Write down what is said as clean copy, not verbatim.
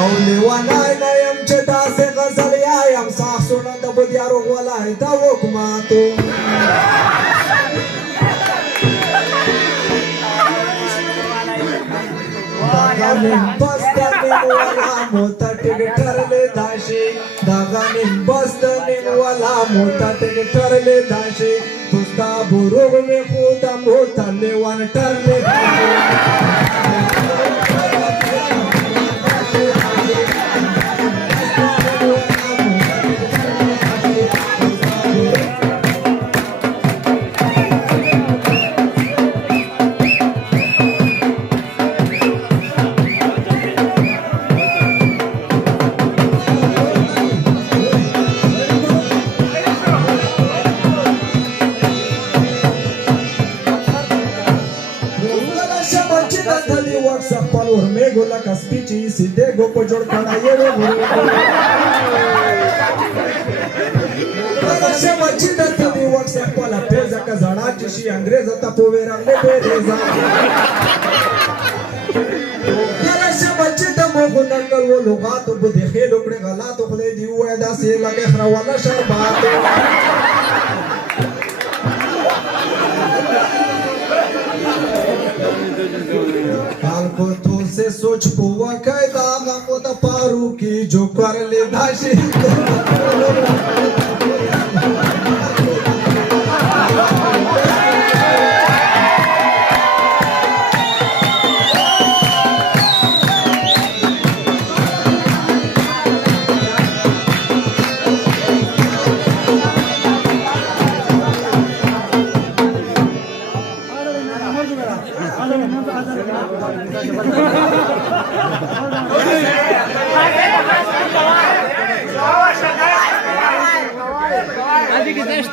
Only one night I am cheta se gazali I am sahsuna da budyaro wala ita wokmato Daganim bastanin wala mota tig tarle dashi Daganim bastanin wala mota tig tarle dashi Tusta burug me khudam hota lewan tarle dashi WhatsApp पर में गोला कस्पीची सीधे गोपो जोड़ खड़ा ये वो कसे मच्छी डरती थी WhatsApp पर पेजा का जड़ा चिशी अंग्रेज आता पोवे रंगे पेरेजा कसे मच्छी डमो गुनंगल वो लोगा तो बुद्धि खे लोकड़े गला तो खुले दी हुए दा से लगे खरावाला शरबात को तो से सोच पुआ कायदा गमो द पारू की जो कर ले धाशी هذه قديش